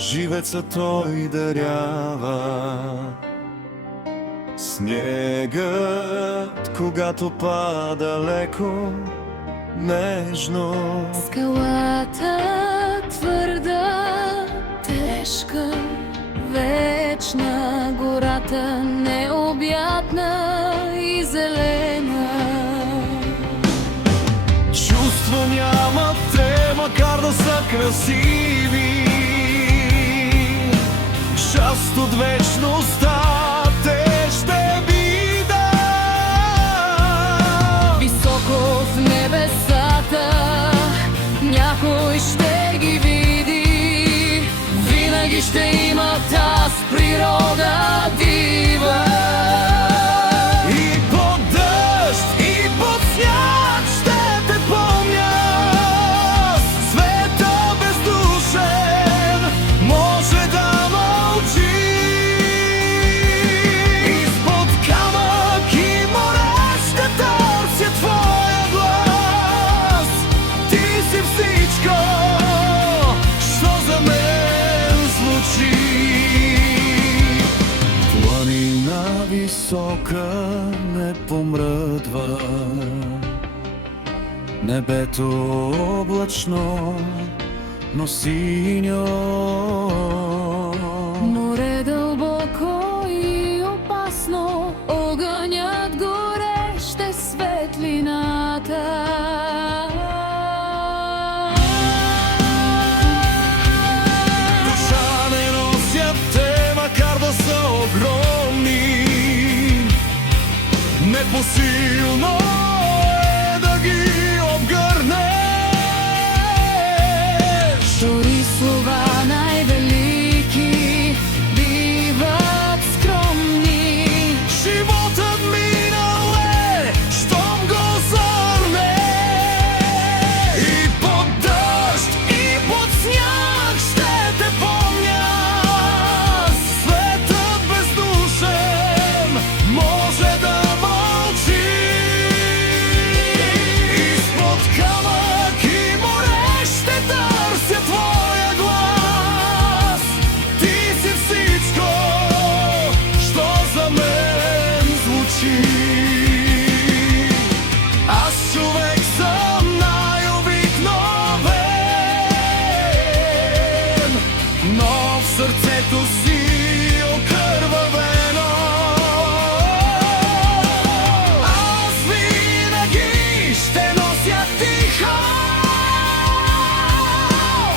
живеца той дарява. Снегът, когато пада леко, нежно. Скалата твърда, тежка, вечна, гората необятна и зелена. Чувства няма те, макар да са красиви. Част от вечността те ще видят. Високо в небесата някой ще ги види. Винаги ще има таз природа дива. И под дъжд, и под сняг ще те помня. Света бездушен може да мълчи. Изпод камък и море ще търся твоя глас. Ти си всичко, що за мен звучи. Планина висока не помръдва, небето облачно, но синьо. Море дълбоко и опасно, огънят горещ светлината. Душа не носят те, макар да са огромни. Непосилно е да ги обгърнеш. Дори слова най-велики биват скромни. Животът минал е, щом го зърне. И под дъжд, и под сняг ще те помня. Светът бездушен може да мълчи. Изпод камък и море ще търся твоя глас. Ти си всичко, що за мен звучи. Аз човек съм най-обикновен, но в сърцето си окървавено. Аз винаги ще нося тихо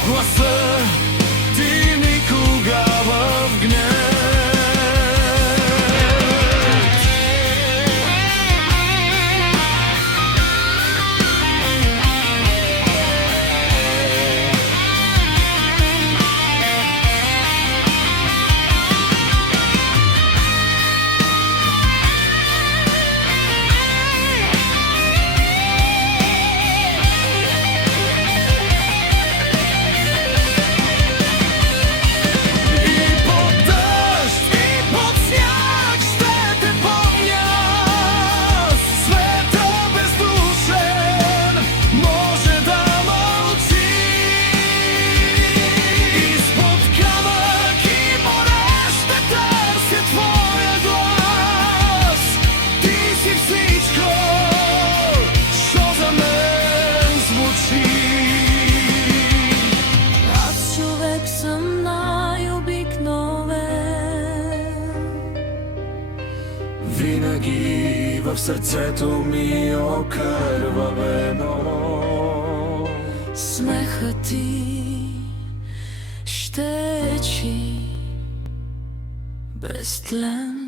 гласа ти, никога в гнев. Винаги в сърцето ми окървавено. Смехът ти ще чи безтлен.